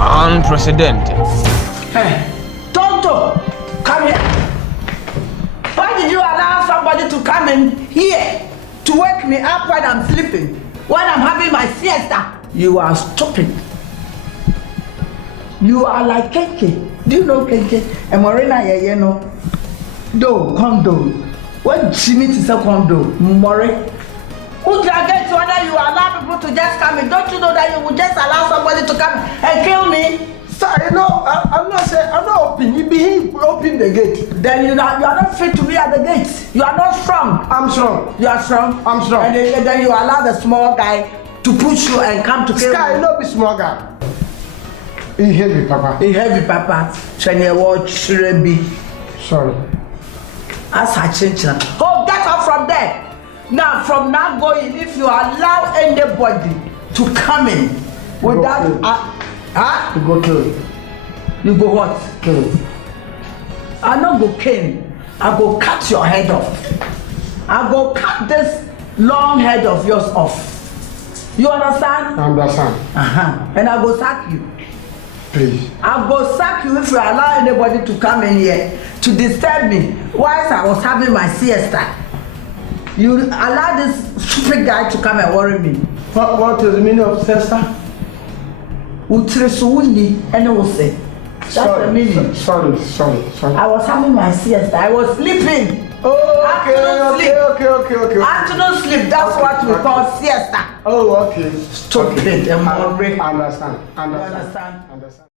unprecedented. Hey, Tonto, come here. Why did you allow somebody to come in here to wake me up when I'm sleeping, when I'm having my siesta? You are stupid. You are like Keke. Do you know Keke? And Morena, you know. Do, condo. When she meets is a condo, More. Who can get to whether you allow people to just come in? Don't you know that you would just allow somebody to come and kill me? Sir, you know, I'm not open. You be open the gate. Then you are not fit to be at the gate. You are not strong. I'm strong. You are strong? I'm strong. And then you allow the small guy to push you and come to kill Sky, you. no be small guy. He heavy, Papa. He heavy, Papa. Shania watch Rebi. Sorry. As I change now. Oh, get off from there. Now, from now going, if you allow anybody to come in without... You go kill him. You go what? Kill him. I not go cane. I go cut your head off. I go cut this long head of yours off. You understand? I understand. And I go sack you. Please. I go sack you if you allow anybody to come in here to disturb me whilst I was having my siesta. You allow this stupid guy to come and worry me. What is the meaning of siesta? Utresuuni and I will say. That's the meaning. Sorry. I was having my siesta. I was sleeping. Okay. Afternoon sleep, that's what we call siesta. Oh, okay. Stupid. I understand. You understand? Understand.